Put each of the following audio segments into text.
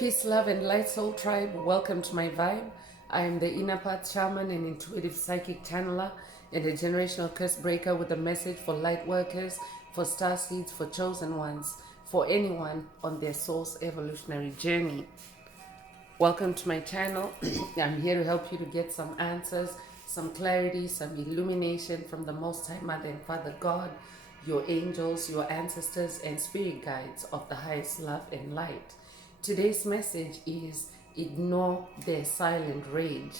Peace, love, and light soul tribe. Welcome to my vibe. I am the inner path shaman and intuitive psychic channeler and a generational curse breaker with a message for light workers, for star seeds, for chosen ones, for anyone on their soul's evolutionary journey. Welcome to my channel. I'm here to help you to get some answers, some clarity, some illumination from the Most High Mother and Father God, your angels, your ancestors, and spirit guides of the highest love and light. Today's message is ignore their silent rage.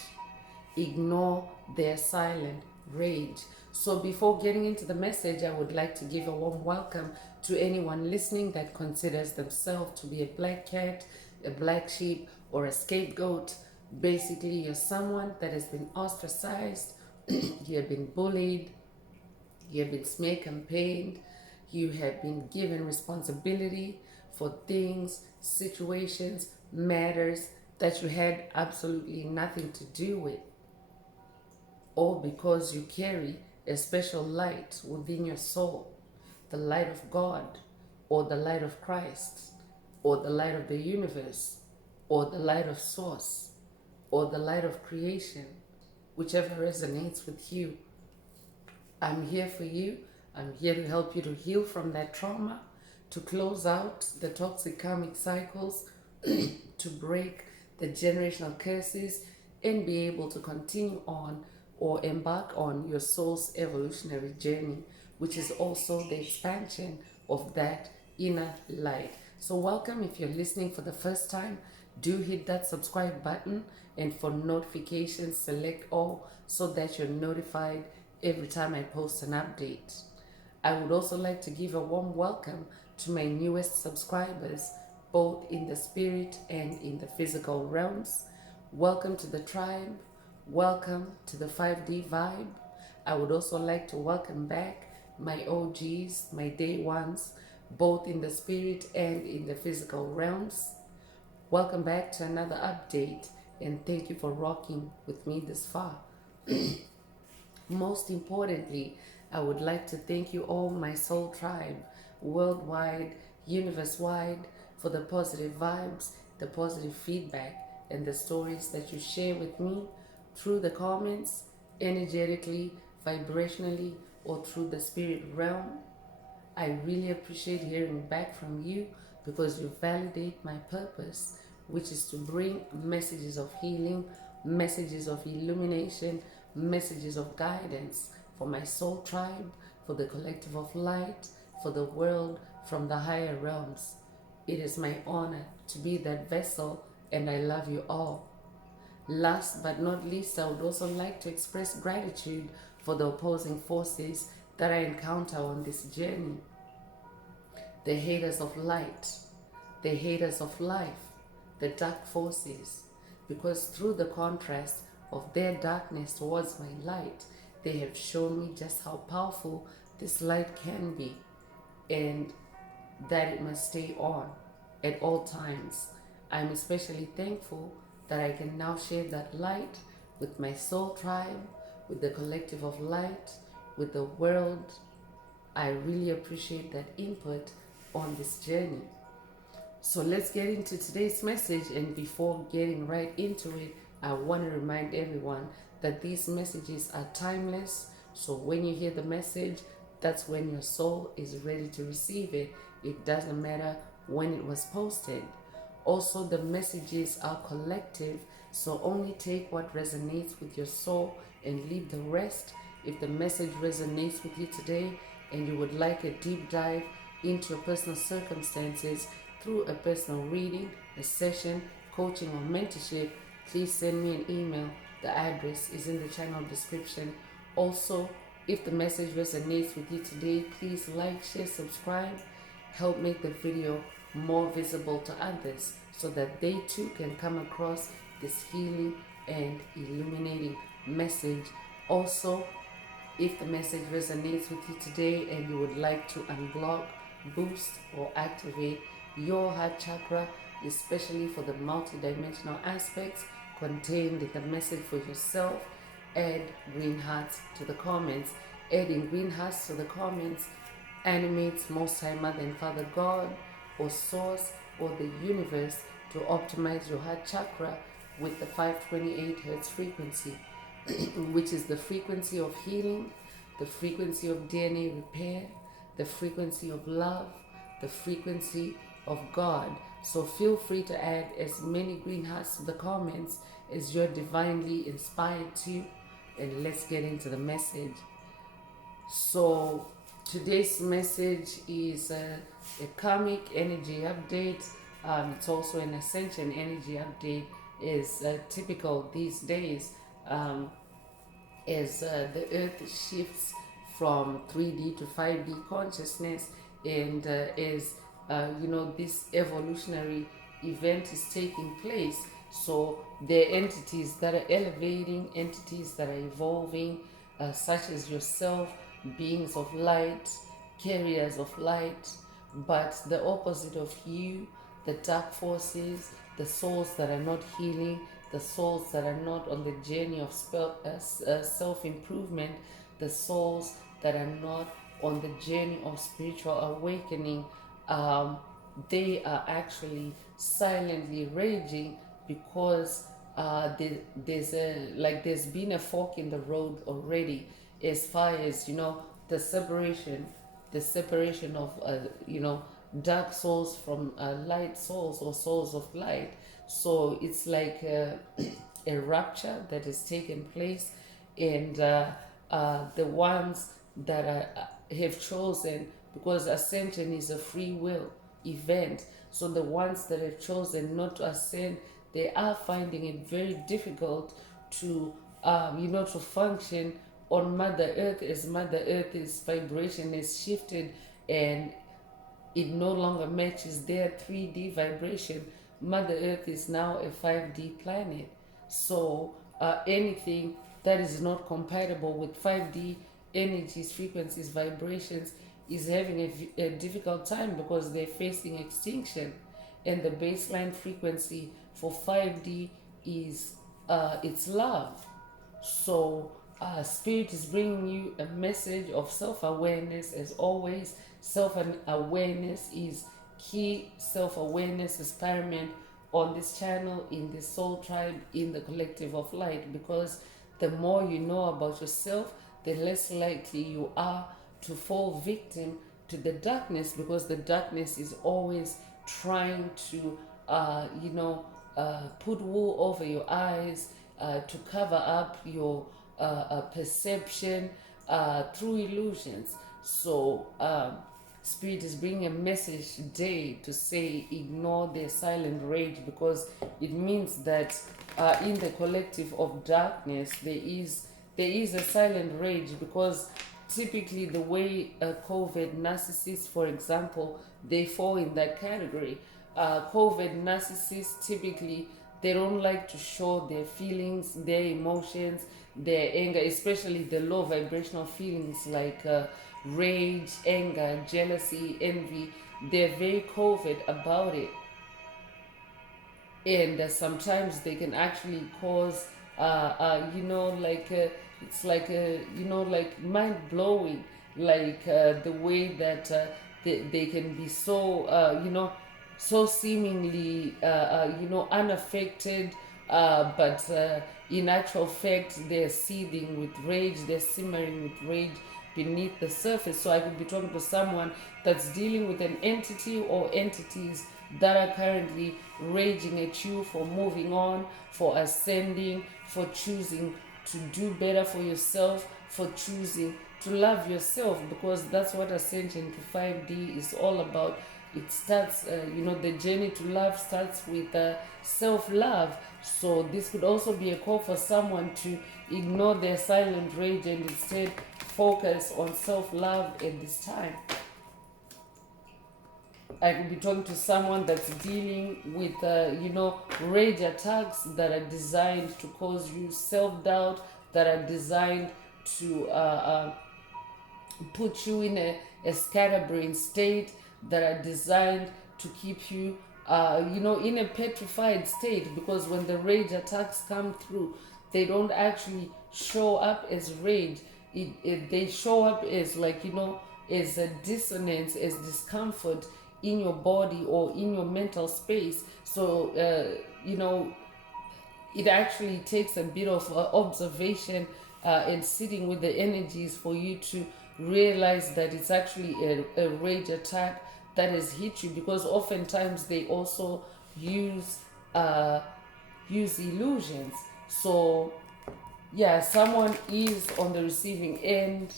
Ignore their silent rage. So before getting into the message, I would like to give a warm welcome to anyone listening that considers themselves to be a black cat, a black sheep, or a scapegoat. Basically, you're someone that has been ostracized, you have been bullied, you have been smear campaigned, you have been given responsibility for things, situations, matters that you had absolutely nothing to do with, all because you carry a special light within your soul, the light of God, or the light of Christ, or the light of the universe, or the light of source, or the light of creation, whichever resonates with you. I'm here for you. I'm here to help you to heal from that trauma, to close out the toxic karmic cycles, to break the generational curses, and be able to continue on or embark on your soul's evolutionary journey, which is also the expansion of that inner light. So welcome. If you're listening for the first time, do hit that subscribe button, and for notifications, select all so that you're notified every time I post an update. I would also like to give a warm welcome to my newest subscribers, both in the spirit and in the physical realms. Welcome to the tribe. Welcome to the 5D vibe. I would also like to welcome back my OGs, my day ones, both in the spirit and in the physical realms. Welcome back to another update, and thank you for rocking with me this far. Most importantly, I would like to thank you all, my soul tribe, worldwide, universe-wide, for the positive vibes, the positive feedback, and the stories that you share with me through the comments, energetically, vibrationally, or through the spirit realm. I really appreciate hearing back from you because you validate my purpose, which is to bring messages of healing, messages of illumination, messages of guidance for my soul tribe, for the collective of light, for the world from the higher realms. It is my honor to be that vessel, and I love you all. Last but not least, I would also like to express gratitude for the opposing forces that I encounter on this journey. The haters of light, the haters of life, the dark forces, because through the contrast of their darkness towards my light, they have shown me just how powerful this light can be, and that it must stay on at all times. I'm especially thankful that I can now share that light with my soul tribe, with the collective of light, with the world. I really appreciate that input on this journey. So let's get into today's message, and before getting right into it, I want to remind everyone that these messages are timeless. So when you hear the message, that's when your soul is ready to receive it. It doesn't matter when it was posted. Also, the messages are collective, so only take what resonates with your soul and leave the rest. If the message resonates with you today and you would like a deep dive into your personal circumstances through a personal reading, a session, coaching, or mentorship, please send me an email. The address is in the channel description. Also, if the message resonates with you today, please like, share, subscribe. Help make the video more visible to others so that they too can come across this healing and illuminating message. Also, if the message resonates with you today and you would like to unblock, boost, or activate your heart chakra, especially for the multidimensional aspects contained in the message for yourself, add green hearts to the comments. Adding green hearts to the comments animates Most High Mother and Father God, or Source, or the universe to optimize your heart chakra with the 528 hertz frequency, which is the frequency of healing, the frequency of DNA repair, the frequency of love, the frequency of God. So feel free to add as many green hearts to the comments as you're divinely inspired to, and let's get into the message. So today's message is a karmic energy update. It's also an ascension energy update. Is typical these days as the earth shifts from 3D to 5D consciousness, and as this evolutionary event is taking place. So there are entities that are elevating, entities that are evolving, such as yourself, beings of light, carriers of light. But the opposite of you, the dark forces, the souls that are not healing, the souls that are not on the journey of self-improvement, the souls that are not on the journey of spiritual awakening, they are actually silently raging because there's been a fork in the road already, as far as the separation of dark souls from light souls, or souls of light. So it's like a rupture that has taken place, and the ones that have chosen, because Ascension is a free will event, so the ones that have chosen not to ascend, they are finding it very difficult to to function on Mother Earth, as Mother Earth's vibration has shifted and it no longer matches their 3D vibration. Mother Earth is now a 5D planet. So anything that is not compatible with 5D energies, frequencies, vibrations is having a difficult time because they're facing extinction. And the baseline frequency for 5D is it's love. So Spirit is bringing you a message of self-awareness. As always, self-awareness is key. Self-awareness is paramount on this channel, in this soul tribe, in the collective of light, because the more you know about yourself, the less likely you are to fall victim to the darkness, because the darkness is always trying to put wool over your eyes, to cover up your perception through illusions. So Spirit is bringing a message today to say ignore their silent rage, because it means that in the collective of darkness there is a silent rage, because typically the way COVID narcissists, for example, they fall in that category. COVID narcissists, typically they don't like to show their feelings, their emotions, their anger, especially the low vibrational feelings like rage, anger, jealousy, envy. They're very covert about it, and sometimes they can actually cause it's like like mind blowing, like the way that they can be so so seemingly unaffected, but in actual fact they're seething with rage, they're simmering with rage beneath the surface. So I could be talking to someone that's dealing with an entity or entities that are currently raging at you for moving on, for ascending, for choosing to do better for yourself, for choosing to love yourself, because that's what Ascension to 5D is all about. It starts, the journey to love starts with self-love. So this could also be a call for someone to ignore their silent rage and instead focus on self-love at this time. I could be talking to someone that's dealing with, rage attacks that are designed to cause you self-doubt, that are designed to put you in a scatterbrain state, that are designed to keep you, in a petrified state. Because when the rage attacks come through, they don't actually show up as rage. They show up as as a dissonance, as discomfort in your body or in your mental space. So it actually takes a bit of observation and sitting with the energies for you to realize that it's actually a rage attack that has hit you, because oftentimes they also use uh, use illusions. So yeah, someone is on the receiving end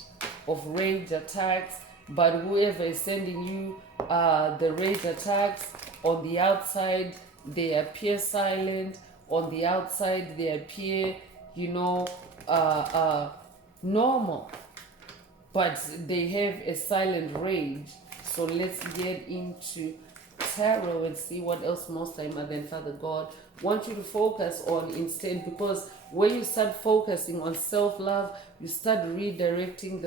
of rage attacks, but whoever is sending you the rage attacks, on the outside they appear silent, on the outside they appear, you know, normal, but they have a silent rage. So let's get into tarot and see what else Most High Mother and Father God want you to focus on instead. Because when you start focusing on self-love, you start redirecting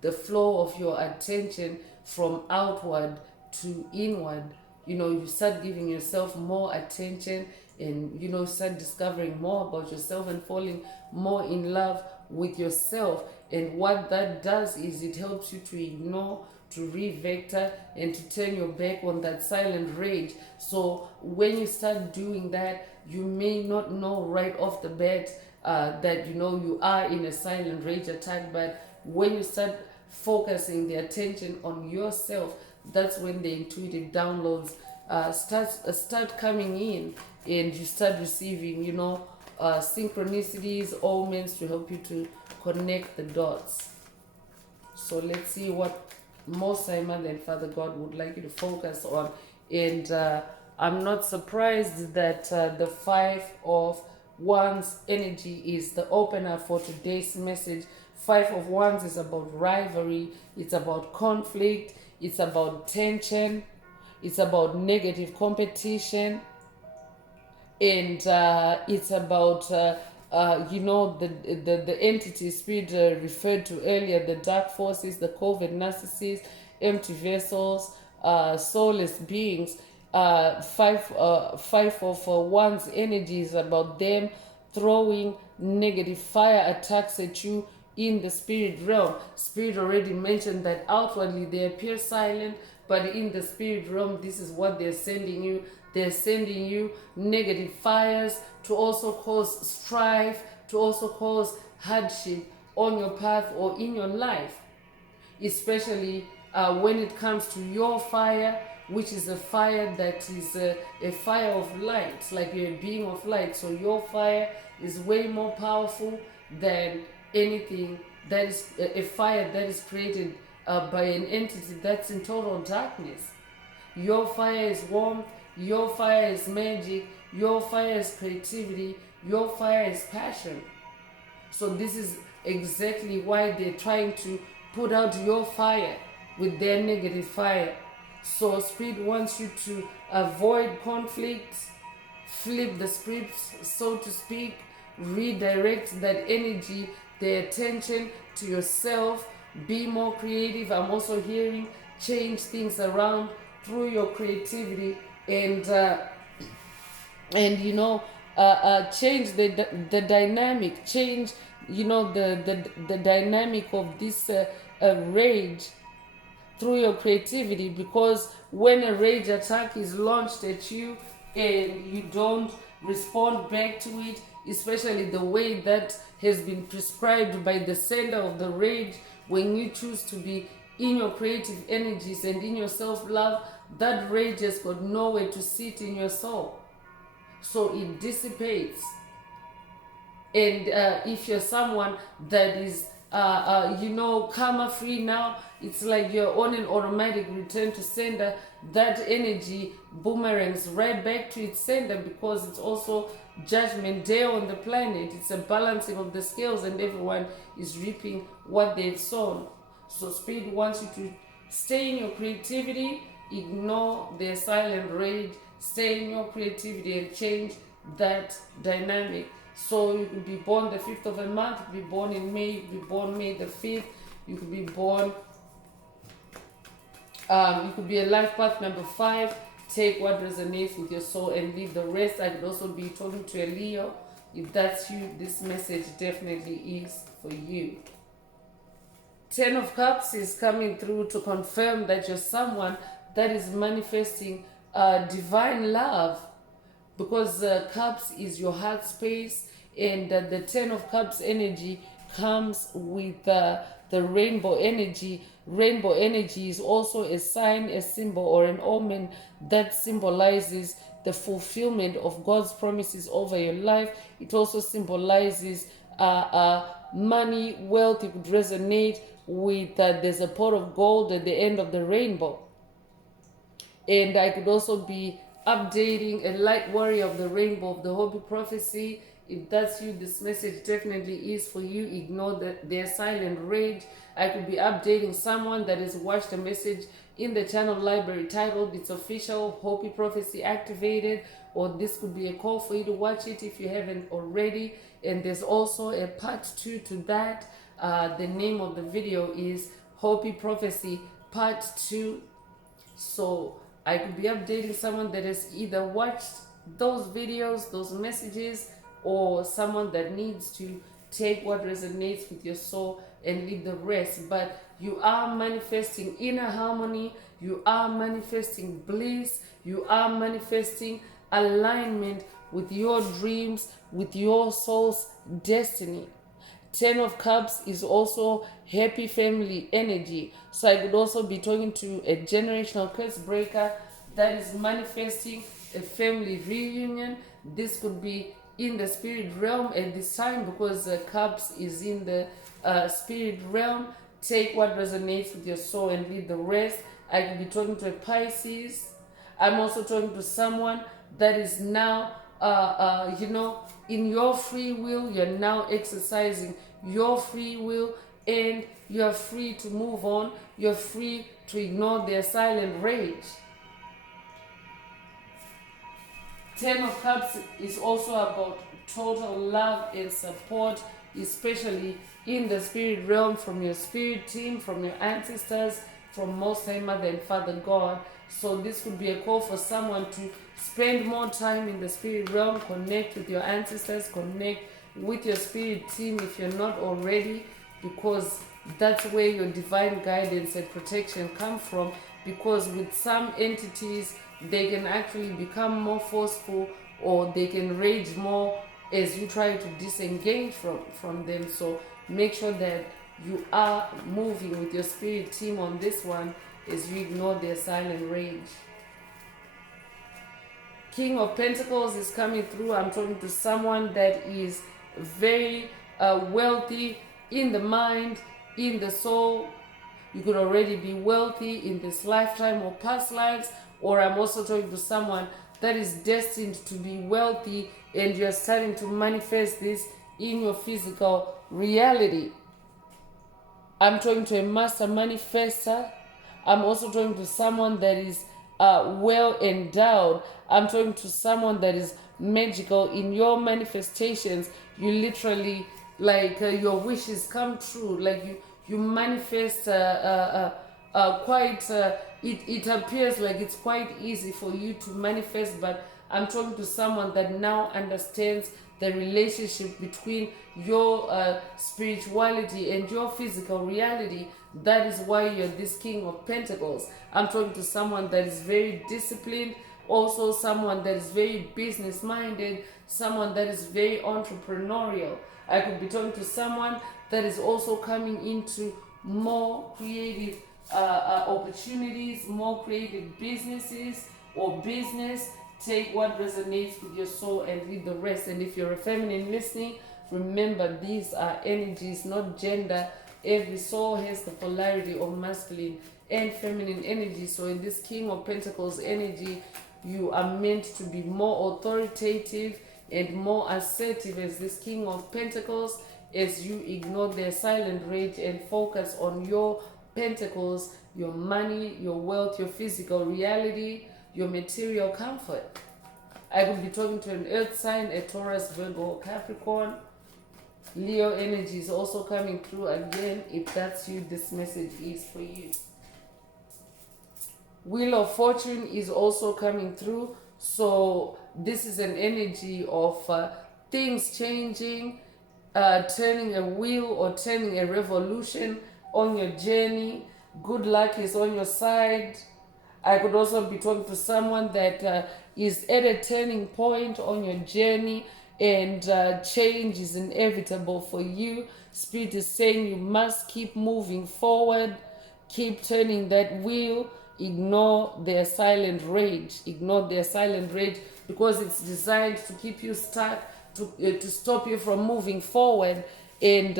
the flow of your attention from outward to inward. You start giving yourself more attention, and start discovering more about yourself and falling more in love with yourself. And what that does is it helps you to ignore, to re-vector, and to turn your back on that silent rage. So when you start doing that, you may not know right off the bat that you are in a silent rage attack. But when you start focusing the attention on yourself, that's when the intuitive downloads start coming in, and you start receiving synchronicities, omens to help you to connect the dots. So let's see what Most High Mother and Father God would like you to focus on. And I'm not surprised that the 5 of Wands energy is the opener for today's message. 5 of Wands is about rivalry, it's about conflict, it's about tension, it's about negative competition, and it's about the entity spirit referred to earlier, the dark forces, the covert narcissists, empty vessels, soulless beings. Five of Wands energy is about them throwing negative fire attacks at you in the spirit realm. Spirit already mentioned that outwardly they appear silent, but in the spirit realm, this is what they're sending you. They're sending you negative fires to also cause strife, to also cause hardship on your path or in your life, especially when it comes to your fire, which is a fire that is a fire of light, like you're a being of light. So your fire is way more powerful than anything that is a fire that is created by an entity that's in total darkness. Your fire is warmth, your fire is magic, your fire is creativity, your fire is passion. So this is exactly why they're trying to put out your fire with their negative fire. So Spirit wants you to avoid conflicts, flip the scripts, so to speak, redirect that energy, the attention to yourself, be more creative. I'm also hearing change things around through your creativity, and change the dynamic, change the dynamic of this rage through your creativity. Because when a rage attack is launched at you and you don't respond back to it, especially the way that has been prescribed by the sender of the rage, when you choose to be in your creative energies and in your self-love, that rage has got nowhere to sit in your soul. So it dissipates. And if you're someone that is karma free now, it's like you're on an automatic return to sender. That energy boomerangs right back to its sender, because it's also judgment day on the planet. It's a balancing of the scales, and everyone is reaping what they've sown. So Spirit wants you to stay in your creativity, ignore their silent rage, stay in your creativity and change that dynamic. So you could be born the 5th of a month, you could be born in May, you could be born May the 5th, you could be born, you could be a life path number 5. Take what resonates with your soul and leave the rest. I could also be talking to a Leo. If that's you, this message definitely is for you. 10 of Cups is coming through to confirm that you're someone that is manifesting divine love, because cups is your heart space, and the 10 of cups energy comes with the rainbow energy. Rainbow energy is also a sign, a symbol, or an omen that symbolizes the fulfillment of God's promises over your life. It also symbolizes money, wealth. You could resonate with there's a pot of gold at the end of the rainbow. And I could also be updating a light warrior of the rainbow of the Hopi prophecy. If that's you, this message definitely is for you. Ignore their silent rage. I could be updating someone that has watched a message in the channel library titled It's Official Hopi Prophecy Activated, or this could be a call for you to watch it if you haven't already. And there's also a part 2 to that. The name of the video is Hopi Prophecy Part 2. So I could be updating someone that has either watched those videos, those messages, or someone that needs to take what resonates with your soul and leave the rest. But you are manifesting inner harmony, you are manifesting bliss, you are manifesting alignment with your dreams, with your soul's destiny. 10 of Cups is also happy family energy. So I could also be talking to a generational curse breaker that is manifesting a family reunion. This could be in the spirit realm at this time, because Cups is in the spirit realm. Take what resonates with your soul and leave the rest. I could be talking to a Pisces. I'm also talking to someone that is now in your free will. You're now exercising your free will, and you're free to move on. You're free to ignore their silent rage. 10 of Cups is also about total love and support, especially in the spirit realm, from your spirit team, from your ancestors, from Most High Mother and Father God. So this could be a call for someone to spend more time in the spirit realm, connect with your ancestors, connect with your spirit team if you're not already, because that's where your divine guidance and protection come from. Because with some entities, they can actually become more forceful, or they can rage more as you try to disengage from them. So make sure that you are moving with your spirit team on this one as you ignore their silent rage. King of Pentacles is coming through. I'm talking to someone that is very wealthy in the mind, in the soul. You could already be wealthy in this lifetime or past lives, or I'm also talking to someone that is destined to be wealthy, and you're starting to manifest this in your physical reality. I'm talking to a master manifester. I'm also talking to someone that is well endowed. I'm talking to someone that is magical in your manifestations. You literally, like, your wishes come true. Like you manifest it appears like it's quite easy for you to manifest, but I'm talking to someone that now understands the relationship between your spirituality and your physical reality. That is why you're this King of Pentacles. I'm talking to someone that is very disciplined, also someone that is very business minded, someone that is very entrepreneurial. I could be talking to someone that is also coming into more creative opportunities, more creative businesses or business. Take what resonates with your soul and leave the rest. And if you're a feminine listening, remember these are energies, not gender. Every soul has the polarity of masculine and feminine energy. So in this King of Pentacles energy, you are meant to be more authoritative and more assertive as this King of Pentacles, as you ignore their silent rage and focus on your pentacles, your money, your wealth, your physical reality, your material comfort. I could be talking to an earth sign, a Taurus, Virgo, or Capricorn. Leo energy is also coming through again. If that's you, this message is for you. Wheel of Fortune is also coming through. So this is an energy of things changing, turning a wheel or turning a revolution on your journey. Good luck is on your side. I could also be talking to someone that is at a turning point on your journey, and change is inevitable for you. Spirit is saying you must keep moving forward, keep turning that wheel. Ignore their silent rage. Ignore their silent rage, because it's designed to keep you stuck, to stop you from moving forward. And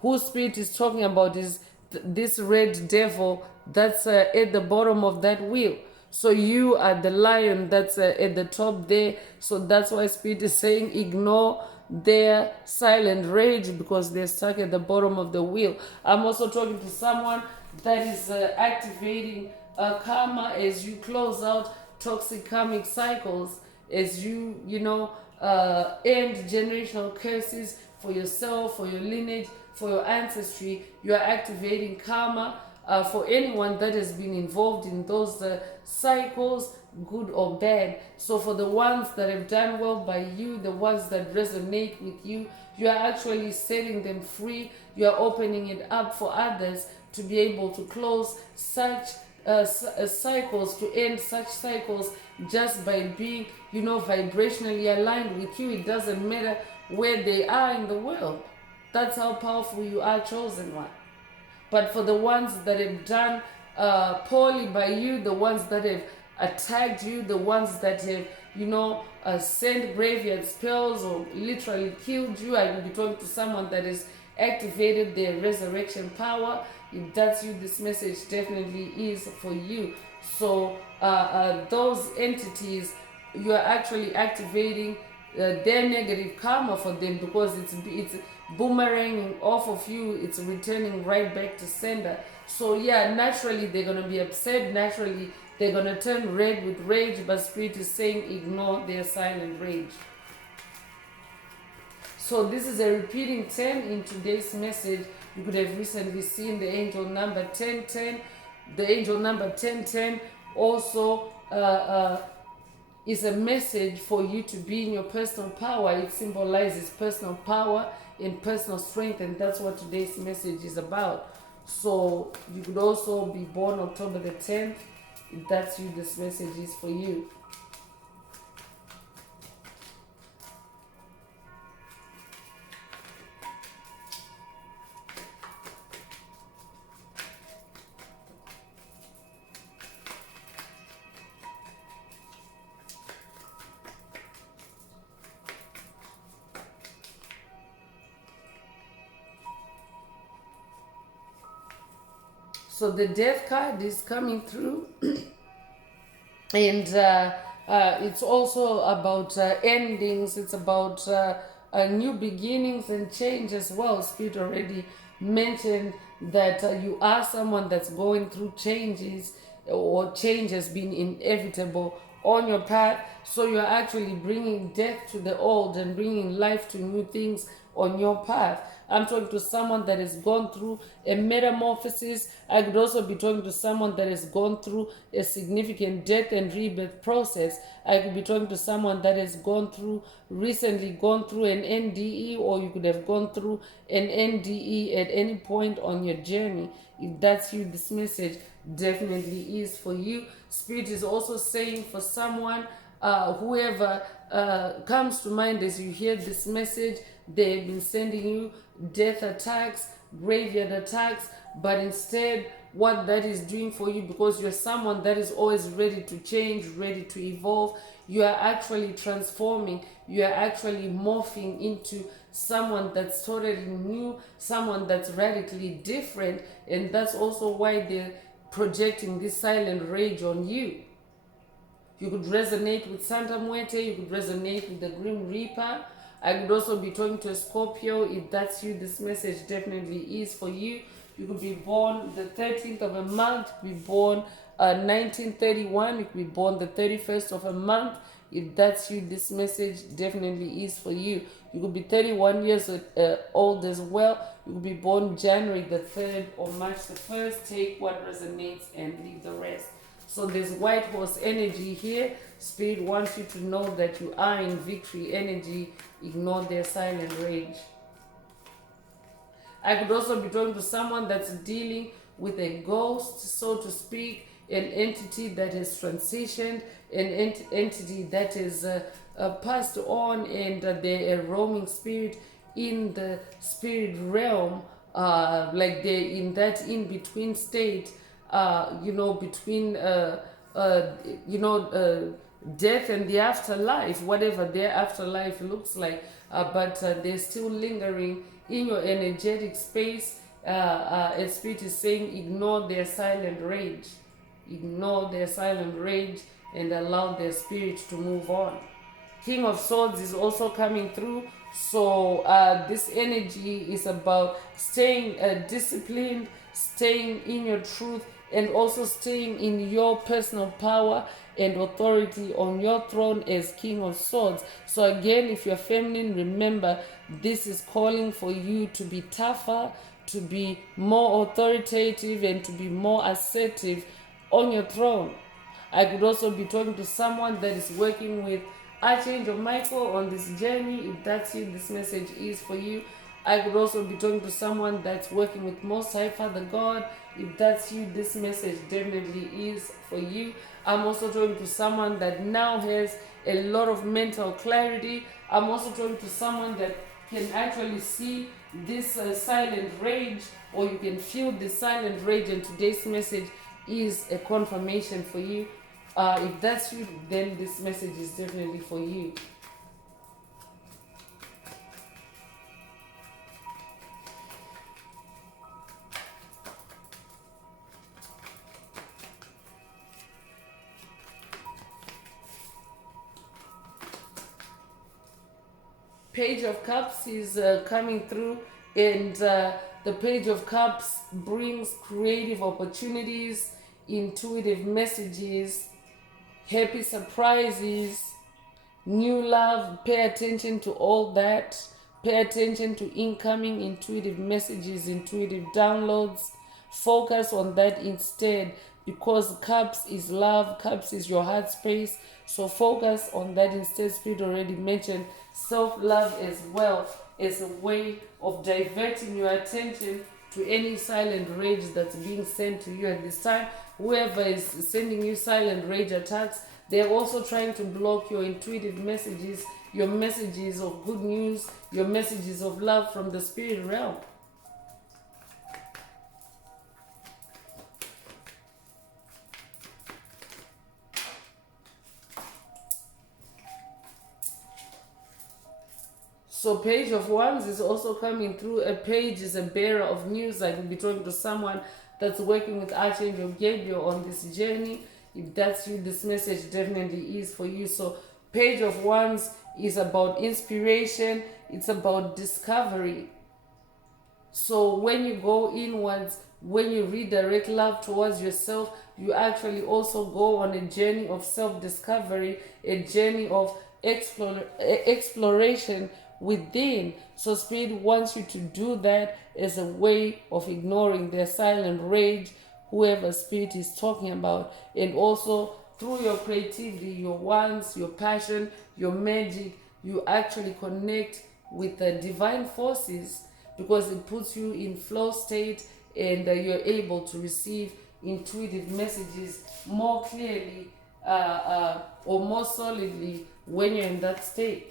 who Spirit is talking about is this red devil that's at the bottom of that wheel. So you are the lion that's at the top there. So that's why Spirit is saying ignore their silent rage, because they're stuck at the bottom of the wheel. I'm also talking to someone that is activating karma as you close out toxic karmic cycles, as you end generational curses for yourself, for your lineage, for your ancestry. You are activating karma for anyone that has been involved in those cycles, good or bad. So for the ones that have done well by you, the ones that resonate with you, you are actually setting them free. You are opening it up for others to be able to close such cycles, to end such cycles, just by being, vibrationally aligned with you. It doesn't matter where they are in the world. That's how powerful you are, chosen one. But for the ones that have done poorly by you, the ones that have attacked you, the ones that have, sent graveyard spells or literally killed you, I will be talking to someone that has activated their resurrection power. If that's you, this message definitely is for you. So those entities, you are actually activating their negative karma for them, because it's boomeranging off of you. It's returning right back to sender. So yeah, naturally they're gonna be upset. Naturally they're gonna turn red with rage. But Spirit is saying ignore their silent rage. So this is a repeating 10 in today's message. You could have recently seen the angel number 1010. The angel number 1010 also is a message for you to be in your personal power. It symbolizes personal power and personal strength, and that's what today's message is about. So you could also be born October the 10th. If that's you, this message is for you. So the death card is coming through, and it's also about endings. It's about new beginnings and change as well. Spirit already mentioned that you are someone that's going through changes, or change has been inevitable on your path. So you're actually bringing death to the old and bringing life to new things on your path. I'm talking to someone that has gone through a metamorphosis. I could also be talking to someone that has gone through a significant death and rebirth process. I could be talking to someone that has recently gone through an NDE, or you could have gone through an NDE at any point on your journey. If that's you, this message definitely is for you. Spirit is also saying for someone, whoever comes to mind as you hear this message, they've been sending you death attacks, graveyard attacks, but instead what that is doing for you, because you're someone that is always ready to change, ready to evolve, you are actually transforming, you are actually morphing into someone that's totally new, someone that's radically different. And that's also why they're projecting this silent rage on you. You could resonate with Santa Muerte, you could resonate with the Grim Reaper. I could also be talking to a Scorpio. If that's you, this message definitely is for you. You could be born the 13th of a month, you could be born 1931, you could be born the 31st of a month. If that's you, this message definitely is for you. You could be 31 years old as well. You could be born January the 3rd or March the 1st. Take what resonates and leave the rest. So there's white horse energy here. Spirit wants you to know that you are in victory energy. Ignore their silent rage. I could also be talking to someone that's dealing with a ghost, so to speak, an entity that has transitioned, an entity that is passed on, and they're a roaming spirit in the spirit realm, like they're in that in-between state, between death and the afterlife, whatever their afterlife looks like, but they're still lingering in your energetic space. And Spirit is saying, ignore their silent rage. Ignore their silent rage and allow their spirit to move on. King of Swords is also coming through. So this energy is about staying disciplined, staying in your truth, and also staying in your personal power and authority on your throne as King of Swords. So again, if you're feminine, remember this is calling for you to be tougher, to be more authoritative, and to be more assertive on your throne. I could also be talking to someone that is working with Archangel Michael on this journey. If that's you, this message is for you. I could also be talking to someone that's working with Most High Father God. If that's you, this message definitely is for you. I'm also talking to someone that now has a lot of mental clarity. I'm also talking to someone that can actually see this silent rage, or you can feel this silent rage, and today's message is a confirmation for you. If that's you, then this message is definitely for you. Page of Cups is coming through, and the Page of Cups brings creative opportunities, intuitive messages, happy surprises, new love. Pay attention to all that. Pay attention to incoming intuitive messages, intuitive downloads. Focus on that instead, because Cups is love, Cups is your heart space. So focus on that instead. Spirit already mentioned self-love as well as a way of diverting your attention to any silent rage that's being sent to you at this time. Whoever is sending you silent rage attacks, they're also trying to block your intuitive messages, your messages of good news, your messages of love from the spirit realm. So Page of Wands is also coming through. A page is a bearer of news. I could be talking to someone that's working with Archangel Gabriel on this journey. If that's you, this message definitely is for you. So Page of Wands is about inspiration. It's about discovery. So when you go inwards, when you redirect love towards yourself, you actually also go on a journey of self-discovery, a journey of exploration within. So Spirit wants you to do that as a way of ignoring their silent rage, whoever Spirit is talking about, and also through your creativity, your wants, your passion, your magic, you actually connect with the divine forces, because it puts you in flow state, and you're able to receive intuitive messages more clearly or more solidly when you're in that state.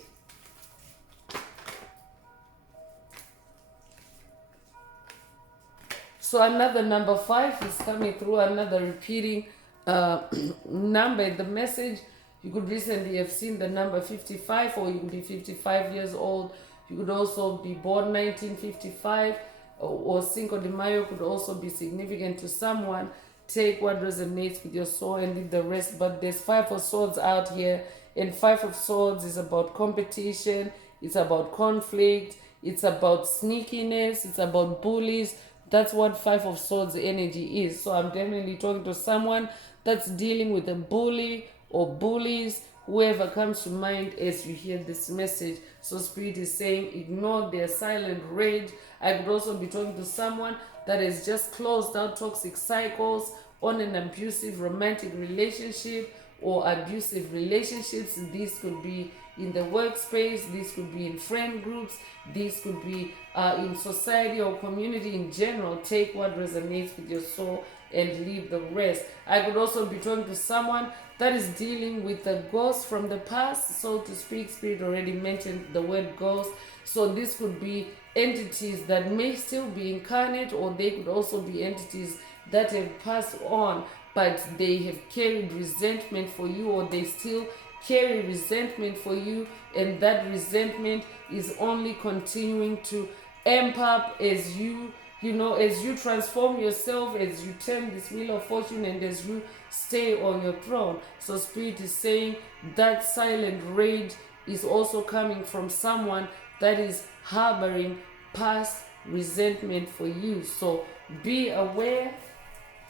So another number 5 is coming through, another repeating number in the message. You could recently have seen the number 55, or you could be 55 years old. You could also be born 1955, or Cinco de Mayo could also be significant to someone. Take what resonates with your soul and leave the rest. But there's 5 of Swords out here, and 5 of Swords is about competition, it's about conflict, it's about sneakiness, it's about bullies. That's what 5 of Swords energy is. So I'm definitely talking to someone that's dealing with a bully or bullies, whoever comes to mind as you hear this message. So Spirit is saying, ignore their silent rage. I could also be talking to someone that has just closed out toxic cycles on an abusive romantic relationship or abusive relationships. These could be in the workspace, this could be in friend groups, this could be in society or community in general. Take what resonates with your soul and leave the rest. I could also be talking to someone that is dealing with a ghost from the past, so to speak. Spirit already mentioned the word ghost. So this could be entities that may still be incarnate, or they could also be entities that have passed on, but they have carried resentment for you, or they still carry resentment for you, and that resentment is only continuing to amp up as you as you transform yourself, as you turn this wheel of fortune, and as you stay on your throne. So Spirit is saying that silent rage is also coming from someone that is harboring past resentment for you. So be aware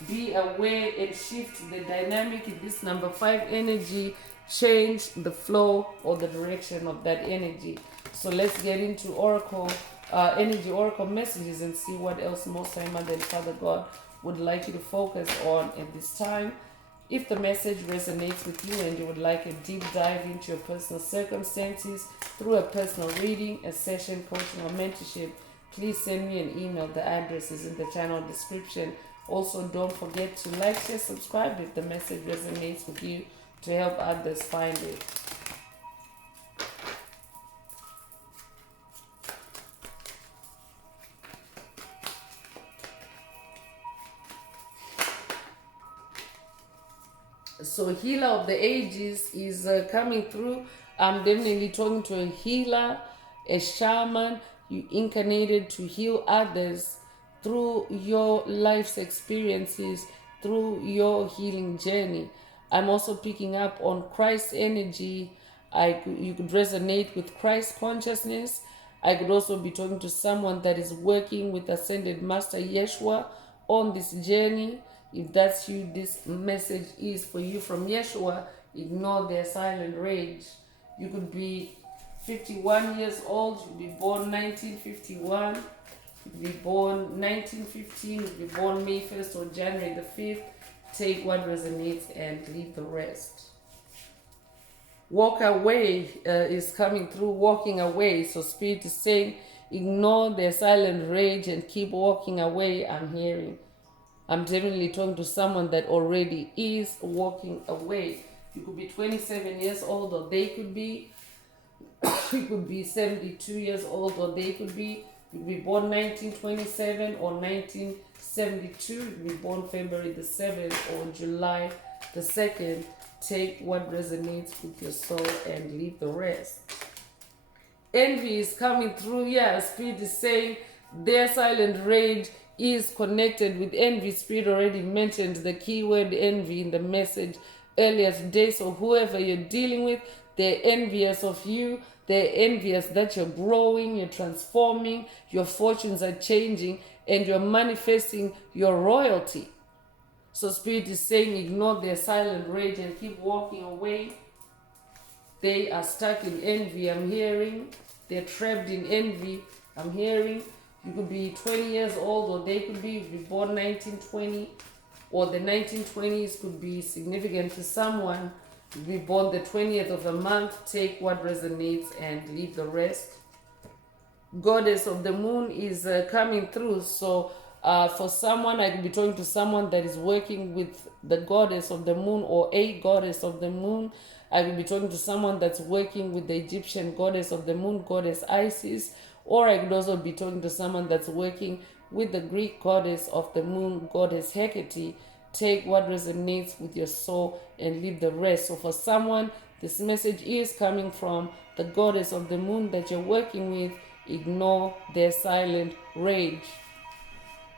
and shift the dynamic in this number 5 energy. Change the flow or the direction of that energy. So let's get into energy oracle messages and see what else Most High Mother and Father God would like you to focus on at this time. If the message resonates with you and you would like a deep dive into your personal circumstances through a personal reading, a session, coaching, or mentorship, please send me an email. The address is in the channel description. Also, don't forget to like, share, subscribe if the message resonates with you, to help others find it. So healer of the ages is coming through. I'm definitely talking to a healer, a shaman. You incarnated to heal others through your life's experiences, through your healing journey. I'm also picking up on Christ energy. You could resonate with Christ consciousness. I could also be talking to someone that is working with Ascended Master Yeshua on this journey. If that's you, this message is for you from Yeshua. Ignore their silent rage. You could be 51 years old. You could be born 1951. You could be born 1915. You could be born May 1st or January the 5th. Take what resonates and leave the rest. Walk away is coming through. Walking away. So Spirit is saying, ignore their silent rage and keep walking away. I'm definitely talking to someone that already is walking away. You could be 27 years old, or they could be. You could be 72 years old, or they could be. You could be born 1927 or 1972. You could be born February the 7th or July the 2nd. Take what resonates with your soul and leave the rest. Envy is coming through. Yeah, Spirit is saying their silent rage is connected with envy. Spirit already mentioned the keyword envy in the message earlier today. So whoever you're dealing with, they're envious of you. They're envious that you're growing, you're transforming, your fortunes are changing, and you're manifesting your royalty. So Spirit is saying ignore their silent rage and keep walking away. They are stuck in envy, I'm hearing. They're trapped in envy, I'm hearing. You could be 20 years old, or they could be born 1920, or the 1920s could be significant to someone. You could be born the 20th of the month. Take what resonates and leave the rest. Goddess of the moon is coming through. So for someone, I could be talking to someone that is working with the goddess of the moon, or a goddess of the moon. I could be talking to someone that's working with the Egyptian goddess of the moon, goddess Isis. Or I could also be talking to someone that's working with the Greek goddess of the moon, goddess Hecate. Take what resonates with your soul and leave the rest. So for someone, this message is coming from the goddess of the moon that you're working with. Ignore their silent rage.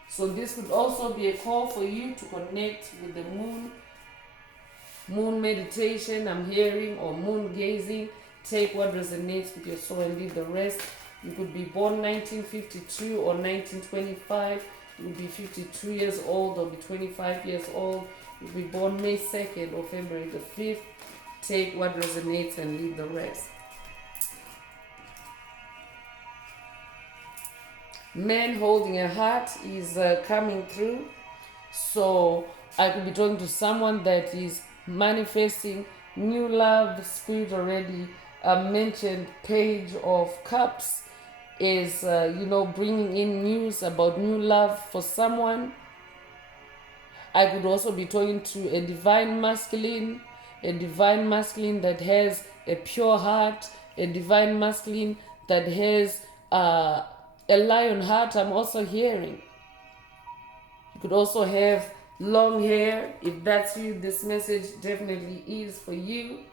So this could also be a call for you to connect with the moon meditation, I'm hearing, or moon gazing. Take what resonates with your soul and leave the rest. You could be born 1952 or 1925. You would be 52 years old or be 25 years old. You could be born May 2nd or February the 5th. Take what resonates and leave the rest. Man holding a heart is coming through. So I could be talking to someone that is manifesting new love. The Spirit already mentioned Page of Cups is, bringing in news about new love for someone. I could also be talking to a divine masculine that has a pure heart, a divine masculine that has a lion heart. I'm also hearing. You could also have long hair. If that's you, this message definitely is for you.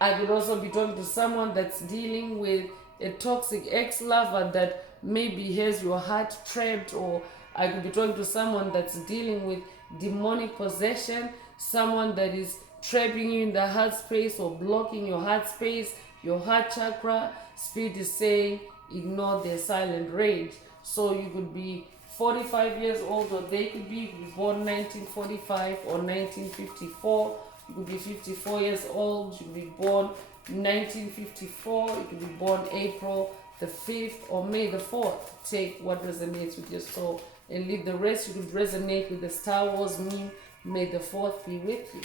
I could also be talking to someone that's dealing with a toxic ex-lover that maybe has your heart trapped, or I could be talking to someone that's dealing with demonic possession, someone that is trapping you in the heart space or blocking your heart space, your heart chakra. Spirit is saying, ignore their silent rage. So you could be 45 years old, or they could be born 1945 or 1954. You could be 54 years old. You could be born 1954. You could be born April the 5th or May the 4th. Take what resonates with your soul and leave the rest. You could resonate with the Star Wars meme, May the 4th be with you.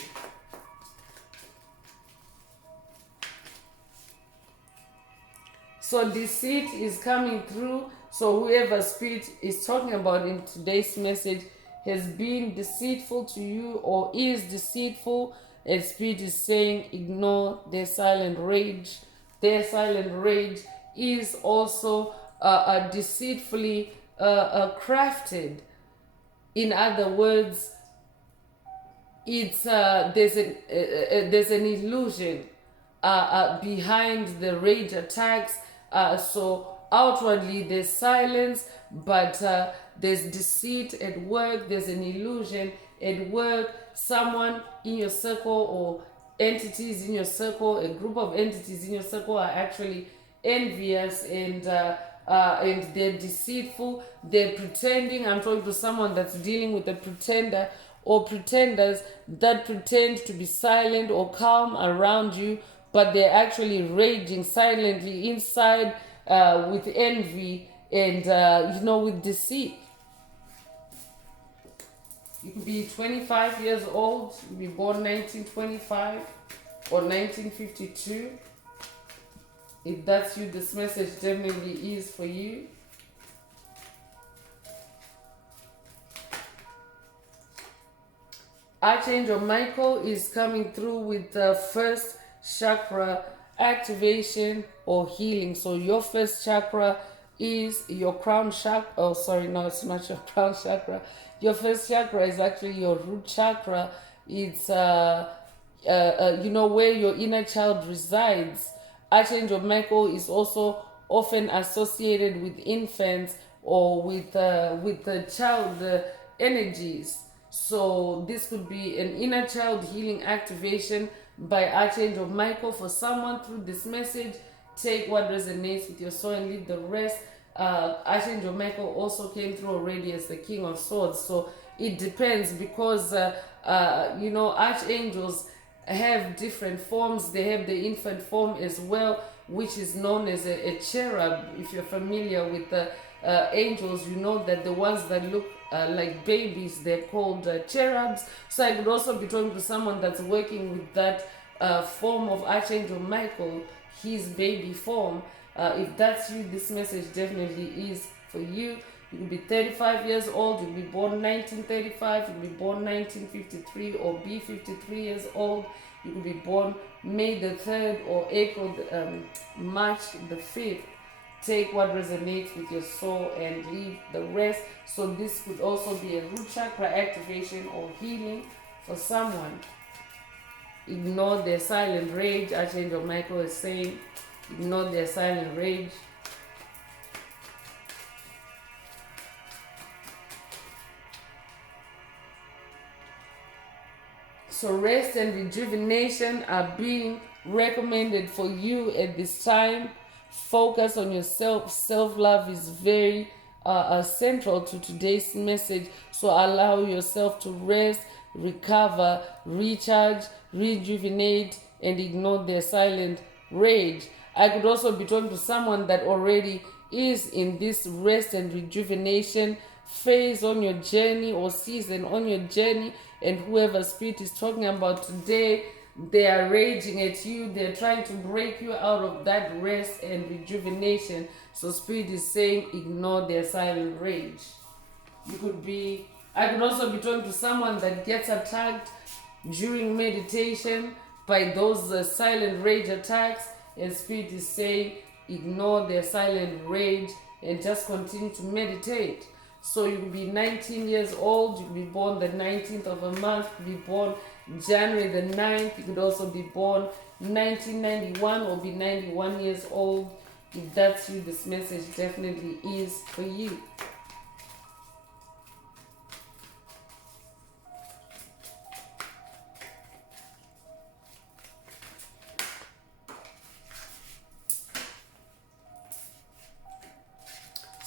So deceit is coming through. So whoever Spirit is talking about in today's message has been deceitful to you or is deceitful, and Spirit is saying, ignore their silent rage. Their silent rage is also deceitfully crafted. In other words, it's there's an illusion behind the rage attacks. So outwardly there's silence, but there's deceit at work. There's an illusion at work. Someone in your circle or entities in your circle, a group of entities in your circle are actually envious and they're deceitful. They're pretending. I'm talking to someone that's dealing with a pretender or pretenders that pretend to be silent or calm around you, but they're actually raging silently inside with envy and with deceit. You could be 25 years old. You could be born 1925 or 1952. If that's you, this message definitely is for you. Archangel Michael is coming through with the first chakra activation or healing. So your first chakra is your crown chakra. Oh, sorry, no, it's not your crown chakra. Your first chakra is actually your root chakra. It's where your inner child resides. Archangel Michael is also often associated with infants or with the child energies. So this could be an inner child healing activation by Archangel Michael for someone through this message. Take what resonates with your soul and leave the rest. Archangel Michael also came through already as the King of Swords. So it depends because, archangels have different forms. They have the infant form as well, which is known as a cherub. If you're familiar with the angels, you know that the ones that look like babies, they're called cherubs. So I could also be talking to someone that's working with that form of Archangel Michael, his baby form. If that's you, this message definitely is for you. You could be 35 years old, you'll be born 1935, you'll be born 1953 or be 53 years old. You could be born May the 3rd or March the 5th. Take what resonates with your soul and leave the rest. So this could also be a root chakra activation or healing for someone. Ignore their silent rage. Archangel Michael is saying, ignore their silent rage. So rest and rejuvenation are being recommended for you at this time. Focus on yourself. Self-love is very central to today's message. So allow yourself to rest, recover, recharge, rejuvenate, and ignore their silent rage. I could also be talking to someone that already is in this rest and rejuvenation phase on your journey or season on your journey, and whoever Spirit is talking about today, They are raging at you. They're trying to break you out of that rest and rejuvenation. So Spirit is saying, ignore their silent rage. I could also be talking to someone that gets attacked during meditation by those silent rage attacks, and Spirit is saying, ignore their silent rage and just continue to meditate. So you could be 19 years old, you could be born the 19th of a month, you could be born January the 9th, you could also be born 1991 or be 91 years old. If that's you, this message definitely is for you.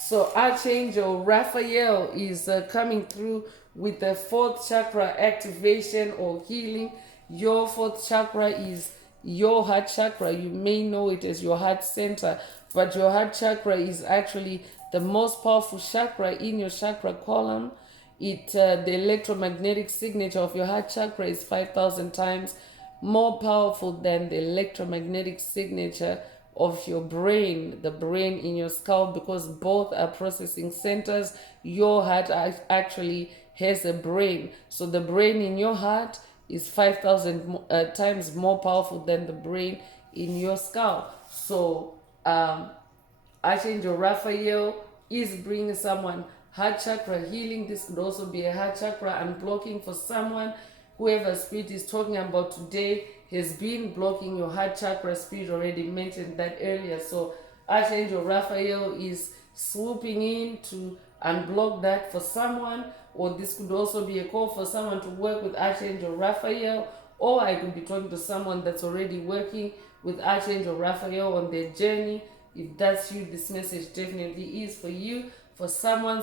So Archangel Raphael is coming through with the fourth chakra activation or healing. Your fourth chakra is your heart chakra. You may know it as your heart center, but your heart chakra is actually the most powerful chakra in your chakra column. The electromagnetic signature of your heart chakra is 5,000 times more powerful than the electromagnetic signature of your brain, the brain in your skull, because both are processing centers. Your heart actually has a brain. So the brain in your heart is 5,000 times more powerful than the brain in your skull. So Archangel Raphael is bringing someone heart chakra healing. This could also be a heart chakra unblocking for someone. Whoever Spirit is talking about today has been blocking your heart chakra. Spirit already mentioned that earlier. So Archangel Raphael is swooping in to unblock that for someone, or this could also be a call for someone to work with Archangel Raphael, or I could be talking to someone that's already working with Archangel Raphael on their journey. If that's you, this message definitely is for you. For someone,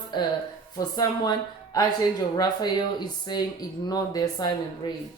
Archangel Raphael is saying, ignore their silent rage.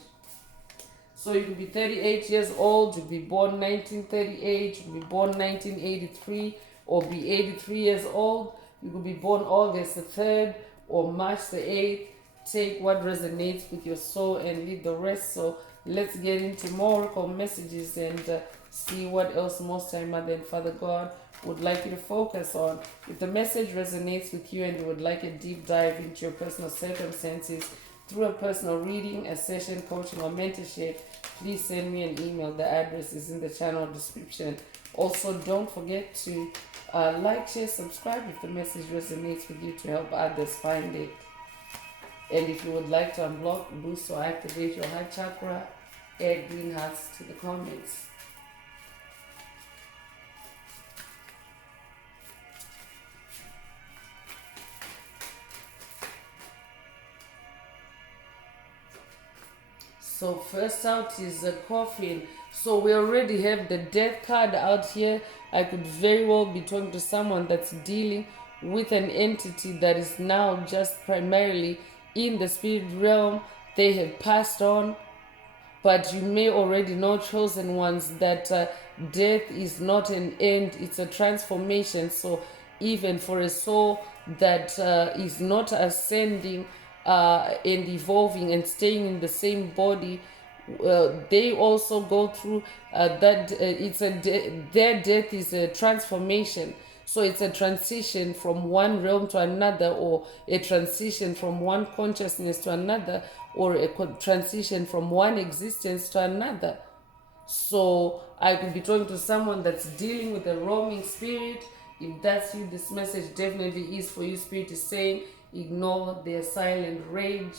So you could be 38 years old, you could be born 1938, you could be born 1983, or be 83 years old. You could be born August the 3rd or March the 8th. Take what resonates with your soul and leave the rest. So let's get into more oracle messages and see what else Most High Mother and Father God would like you to focus on. If the message resonates with you and you would like a deep dive into your personal circumstances through a personal reading, a session, coaching, or mentorship, please send me an email. The address is in the channel description. Also, don't forget to like, share, subscribe if the message resonates with you to help others find it. And if you would like to unblock, boost, or activate your heart chakra, add green hearts to the comments. So first out is a coffin. So we already have the death card out here. I could very well be talking to someone that's dealing with an entity that is now just primarily in the spirit realm. They have passed on, but you may already know, chosen ones, that death is not an end, it's a transformation. So even for a soul that is not ascending and evolving and staying in the same body, they also go through their death is a transformation. So it's a transition from one realm to another, or a transition from one consciousness to another, or a transition from one existence to another. So I could be talking to someone that's dealing with a roaming spirit. If that's you, this message definitely is for you. Spirit is saying, ignore their silent rage.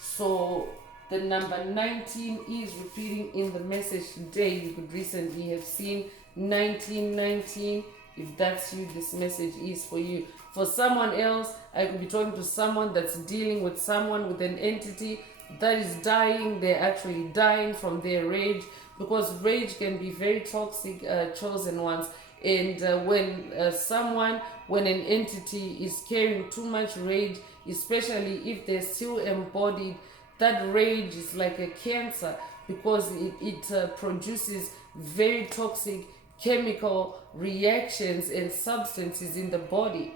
So the number 19 is repeating in the message today. You could recently have seen 1919. If that's you, this message is for you. For someone else, I could be talking to someone that's dealing with someone with an entity that is dying. They're actually dying from their rage, because rage can be very toxic, chosen ones. And when an entity is carrying too much rage, especially if they're still embodied, that rage is like a cancer, because it produces very toxic chemical reactions and substances in the body.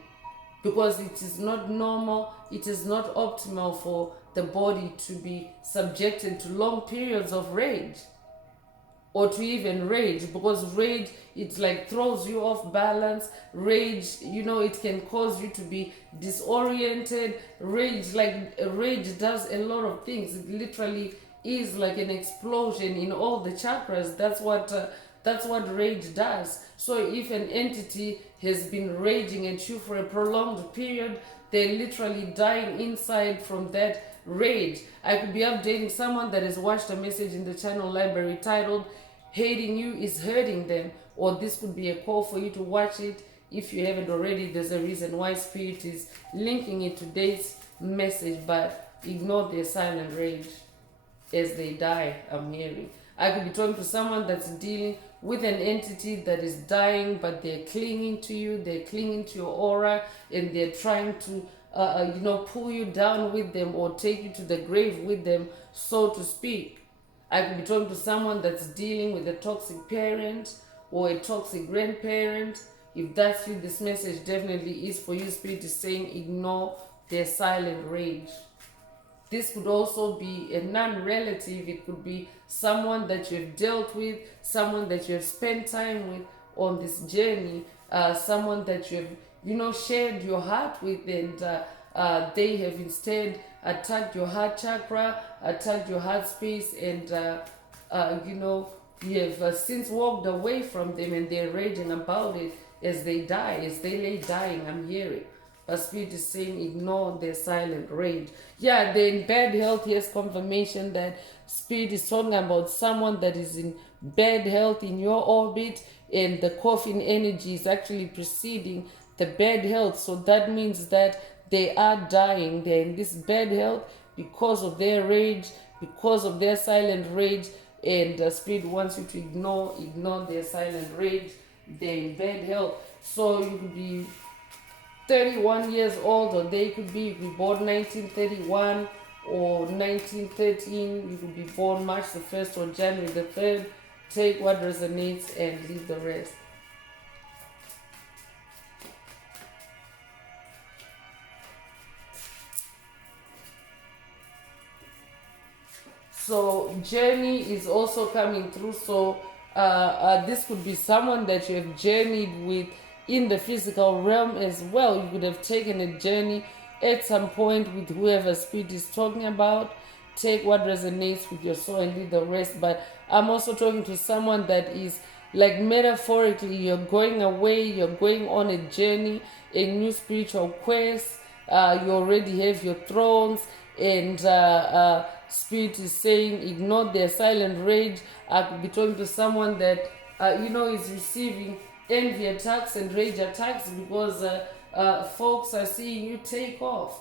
because it is not normal, it is not optimal for the body to be subjected to long periods of rage, or to even rage, because rage, it like throws you off balance. Rage, it can cause you to be disoriented. Rage does a lot of things. It literally is like an explosion in all the chakras. That's what rage does. So if an entity has been raging at you for a prolonged period, they're literally dying inside from that rage. I could be updating someone that has watched a message in the channel library titled "Hating You is Hurting Them," or this could be a call for you to watch it if you haven't already. There's a reason why Spirit is linking it to today's message, but ignore their silent rage as they die. I'm hearing. I could be talking to someone that's dealing with an entity that is dying, but they're clinging to you, they're clinging to your aura, and they're trying to pull you down with them or take you to the grave with them, so to speak. I could be talking to someone that's dealing with a toxic parent or a toxic grandparent. If that's you, this message definitely is for you. Spirit is saying ignore their silent rage. This could also be a non-relative. It could be someone that you've dealt with, someone that you've spent time with on this journey, someone that you've shared your heart with, and they have instead attacked your heart chakra, attacked your heart space, and you have since walked away from them, and they're raging about it as they die, as they lay dying. I'm hearing. But Spirit is saying ignore their silent rage. Yeah, they're in bad health. Here's confirmation that Spirit is talking about someone that is in bad health in your orbit, and the coffin energy is actually preceding the bad health. So that means that they are dying. They're in this bad health because of their rage, because of their silent rage, and Spirit wants you to ignore their silent rage. They're in bad health. So you could be 31 years old, or you could be born 1931 or 1913. You could be born March the 1st or January the 3rd. Take what resonates and leave the rest. So journey is also coming through. So this could be someone that you have journeyed with in the physical realm as well. You could have taken a journey at some point with whoever Spirit is talking about. Take what resonates with your soul and leave the rest. But I'm also talking to someone that is like metaphorically, you're going away, you're going on a journey, a new spiritual quest. You already have your thrones, and Spirit is saying ignore their silent rage. I could be talking to someone that is receiving envy attacks and rage attacks because folks are seeing you take off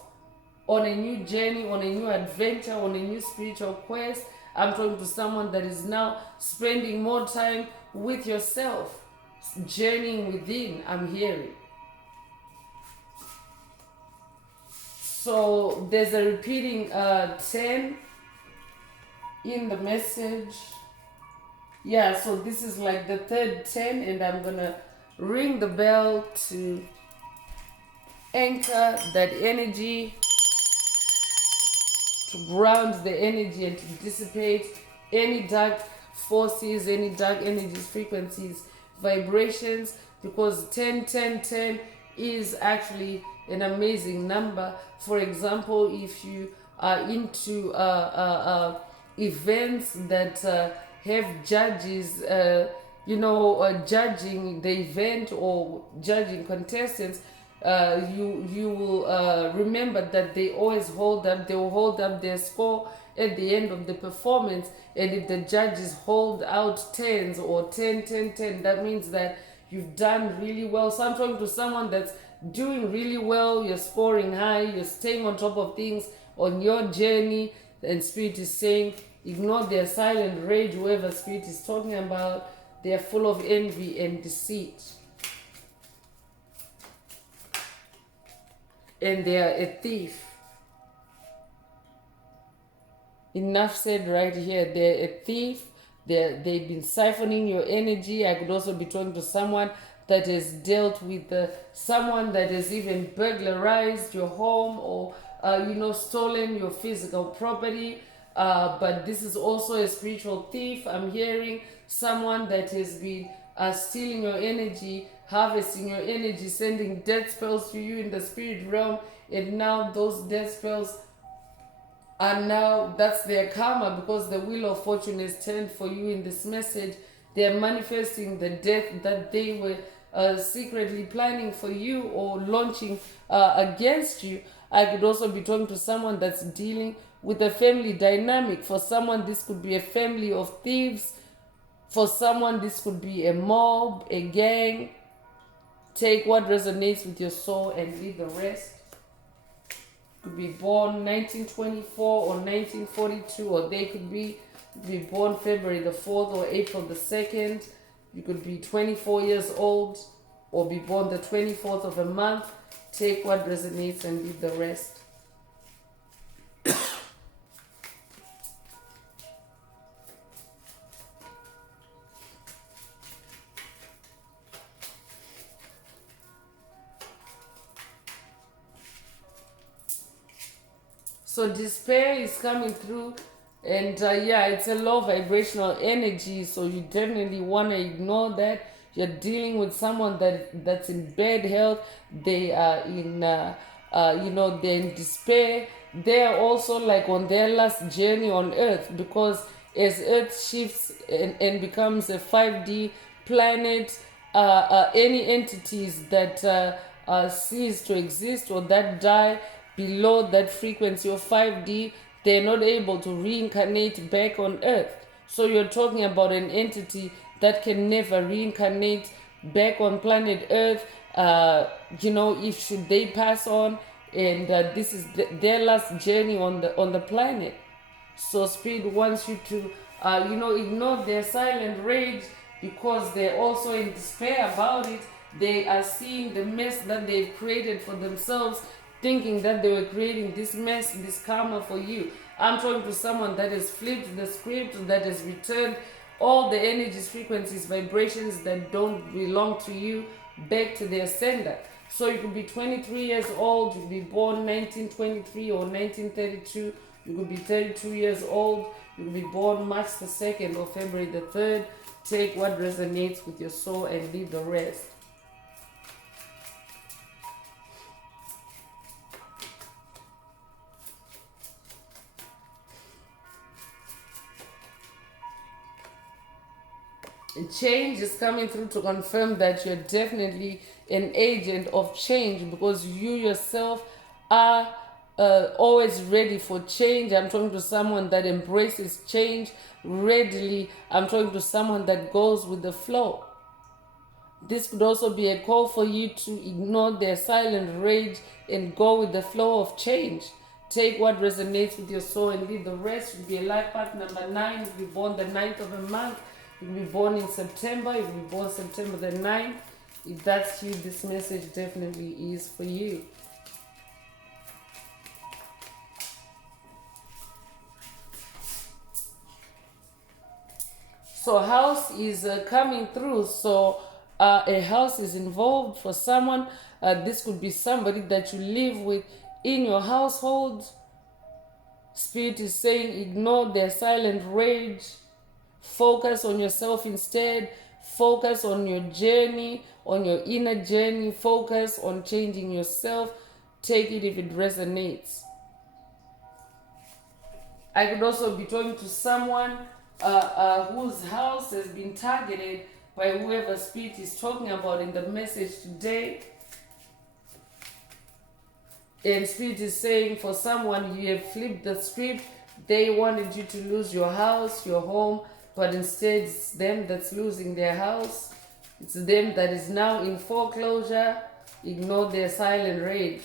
on a new journey, on a new adventure, on a new spiritual quest. I'm talking to someone that is now spending more time with yourself, journeying within. I'm hearing. So there's a repeating 10 in the message. Yeah, so this is like the third 10, and I'm gonna ring the bell to anchor that energy, to ground the energy, and to dissipate any dark forces, any dark energies, frequencies, vibrations, because 10, 10, 10 is actually an amazing number. For example, if you are into events that have judges, judging the event or judging contestants, you will remember that they will hold up their score at the end of the performance. And if the judges hold out 10s or 10, 10, 10, that means that you've done really well. So I'm talking to someone that's doing really well, you're scoring high, you're staying on top of things on your journey, and Spirit is saying ignore their silent rage. Whoever Spirit is talking about, they are full of envy and deceit, and they are a thief. Enough said right here. They're a thief. They've been siphoning your energy. I could also be talking to someone that has dealt with someone that has even burglarized your home or stolen your physical property. But this is also a spiritual thief. I'm hearing someone that has been stealing your energy, harvesting your energy, sending death spells to you in the spirit realm, and now those death spells are now, that's their karma, because the wheel of fortune is turned for you in this message. They're manifesting the death that they were secretly planning for you or launching against you. I could also be talking to someone that's dealing with a family dynamic. For someone, this could be a family of thieves. For someone, this could be a mob, a gang. Take what resonates with your soul and leave the rest. Could be born 1924 or 1942, or they could be born February the 4th or April the 2nd. You could be 24 years old or be born the 24th of a month. Take what resonates and leave the rest. So despair is coming through, and it's a low vibrational energy, so you definitely want to ignore that. You're dealing with someone that's in bad health. They are in they're in despair. They're also like on their last journey on earth, because as earth shifts and becomes a 5D planet, any entities that cease to exist or that die below that frequency of 5D, they're not able to reincarnate back on earth. So you're talking about an entity that can never reincarnate back on planet earth, if should they pass on, and this is their last journey on the planet. So spirit wants you to ignore their silent rage, because they're also in despair about it. They are seeing the mess that they've created for themselves, thinking that they were creating this mess, this karma for you. I'm talking to someone that has flipped the script, that has returned all the energies, frequencies, vibrations that don't belong to you back to their sender. So you could be 23 years old, you could be born 1923 or 1932, you could be 32 years old, you could be born March the 2nd or February the 3rd. Take what resonates with your soul and leave the rest. Change is coming through to confirm that you're definitely an agent of change, because you yourself are always ready for change. I'm talking to someone that embraces change readily. I'm talking to someone that goes with the flow. This could also be a call for you to ignore their silent rage and go with the flow of change. Take what resonates with your soul and leave the rest. You'll be a life path number 9. You'll be born the 9th of a month. You'll be born in September. You'll be born September the 9th. If that's you, this message definitely is for you. So house is coming through. So a house is involved for someone. This could be somebody that you live with in your household. Spirit is saying ignore their silent rage. Focus on yourself instead. Focus on your journey, on your inner journey. Focus on changing yourself. Take it if it resonates. I could also be talking to someone whose house has been targeted by whoever spirit is talking about in the message today. And spirit is saying for someone, you have flipped the script. They wanted you to lose your house, your home, but instead it's them that's losing their house. It's them that is now in foreclosure. Ignore their silent rage.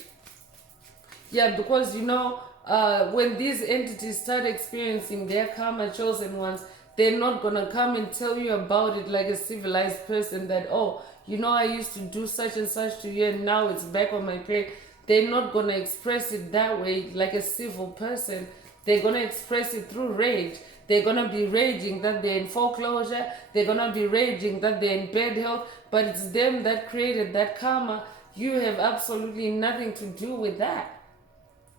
Yeah, because when these entities start experiencing their karma, chosen ones, they're not going to come and tell you about it like a civilized person that, I used to do such and such to you and now it's back on my plate. They're not going to express it that way like a civil person. They're going to express it through rage. They're going to be raging that they're in foreclosure. They're going to be raging that they're in bad health. But it's them that created that karma. You have absolutely nothing to do with that.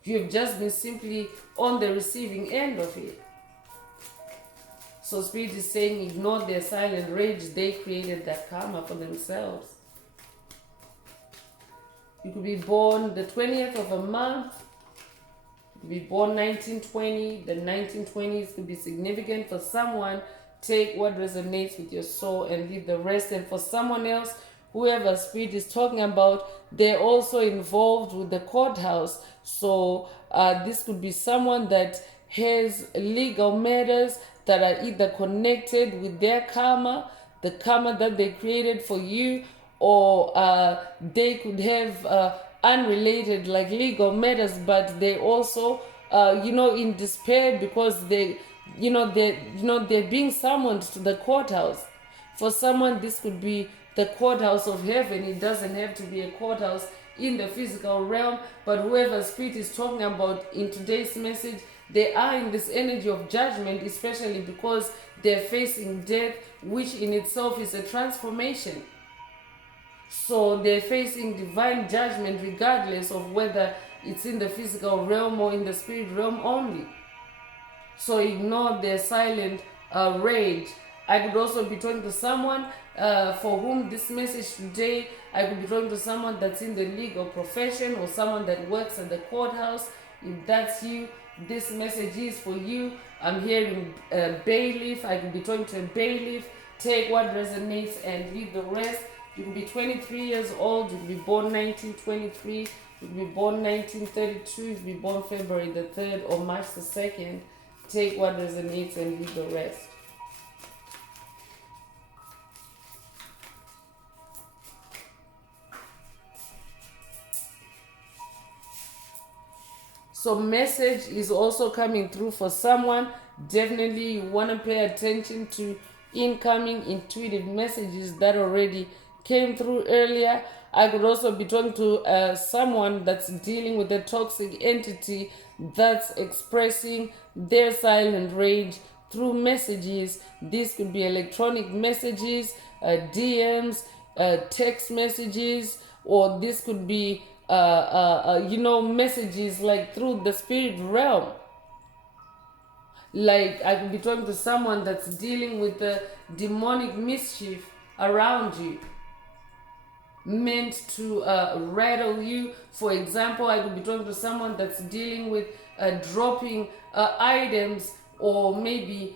You've just been simply on the receiving end of it. So Spirit is saying, ignore their silent rage. They created that karma for themselves. You could be born the 20th of a month. You could be born 1920. The 1920s could be significant for someone. Take what resonates with your soul and leave the rest. And for someone else, whoever Spirit is talking about, they're also involved with the courthouse. So this could be someone that has legal matters that are either connected with their karma, the karma that they created for you, or they could have unrelated like legal matters, but they also in despair because they're being summoned to the courthouse. For someone, this could be the courthouse of heaven. It doesn't have to be a courthouse in the physical realm, but whoever Spirit is talking about in today's message, they are in this energy of judgment, especially because they're facing death, which in itself is a transformation. So they're facing divine judgment regardless of whether it's in the physical realm or in the spirit realm only. So ignore their silent rage. I could also be talking to someone for whom this message today, I could be talking to someone that's in the legal profession or someone that works at the courthouse. If that's you, this message is for you. I'm hearing bailiff. I could be talking to a bailiff. Take what resonates and leave the rest. You could be 23 years old. You could be born 1923. You could be born 1932. You could be born February the 3rd or March the 2nd. Take what resonates and leave the rest. So message is also coming through for someone. Definitely you want to pay attention to incoming intuitive messages that already came through earlier. I could also be talking to someone that's dealing with a toxic entity that's expressing their silent rage through messages. These could be electronic messages, DMs, text messages, or this could be messages like through the spirit realm. Like I could be talking to someone that's dealing with the demonic mischief around you, meant to rattle you. For example, I could be talking to someone that's dealing with dropping items or maybe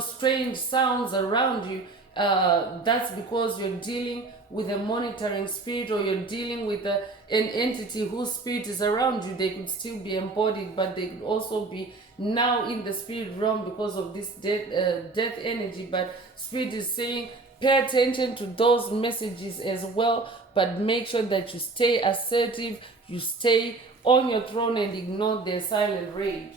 strange sounds around you. That's because you're dealing with a monitoring spirit, or you're dealing with an entity whose spirit is around you. They could still be embodied, but they could also be now in the spirit realm because of this death energy. But spirit is saying, pay attention to those messages as well, but make sure that you stay assertive, you stay on your throne and ignore their silent rage.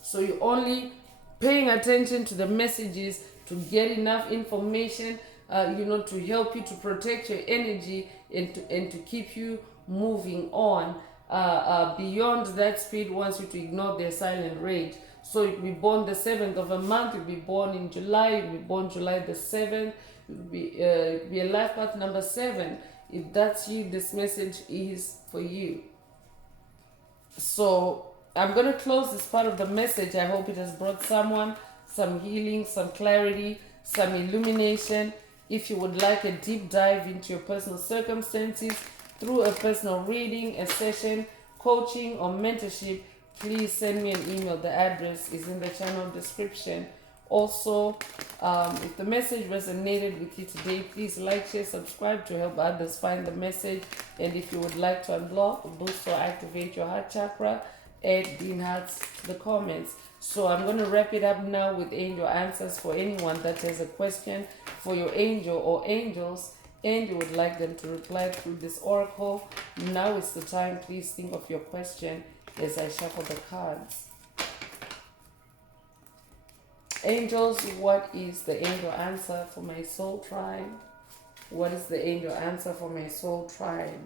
So you're only paying attention to the messages to get enough information, to help you to protect your energy and to keep you moving on. Beyond that, Spirit wants you to ignore their silent rage. So you could be born the 7th of a month, you could be born in July, you could be born July the 7th, you could be a life path number 7. If that's you, this message is for you. So I'm going to close this part of the message. I hope it has brought someone some healing, some clarity, some illumination. If you would like a deep dive into your personal circumstances through a personal reading, a session, coaching, or mentorship, please send me an email. The address is in the channel description. Also, if the message resonated with you today, please like, share, subscribe to help others find the message. And if you would like to unblock, boost, or activate your heart chakra, add Dean Hearts to the comments. So I'm going to wrap it up now with angel answers for anyone that has a question for your angel or angels and you would like them to reply through this oracle. Now is the time. Please think of your question as I shuffle the cards. Angels, what is the angel answer for my soul tribe? What is the angel answer for my soul tribe?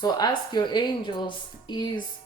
So ask your angels, is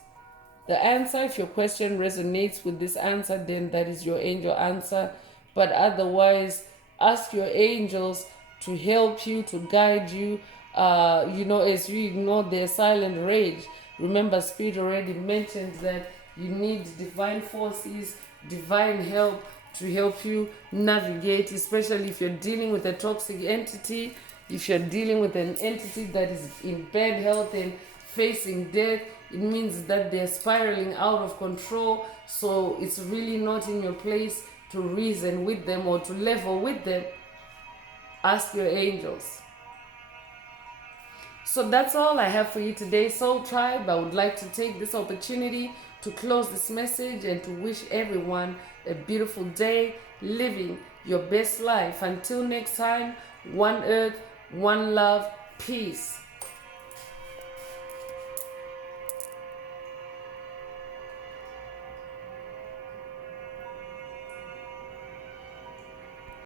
the answer, if your question resonates with this answer, then that is your angel answer. But otherwise, ask your angels to help you, to guide you, as you ignore their silent rage. Remember, Spirit already mentioned that you need divine forces, divine help to help you navigate, especially if you're dealing with a toxic entity, if you're dealing with an entity that is in bad health and facing death. It means that they're spiraling out of control. So it's really not in your place to reason with them or to level with them. Ask your angels. So that's all I have for you today, Soul Tribe. I would like to take this opportunity to close this message and to wish everyone a beautiful day, living your best life. Until next time, one earth, one love, peace.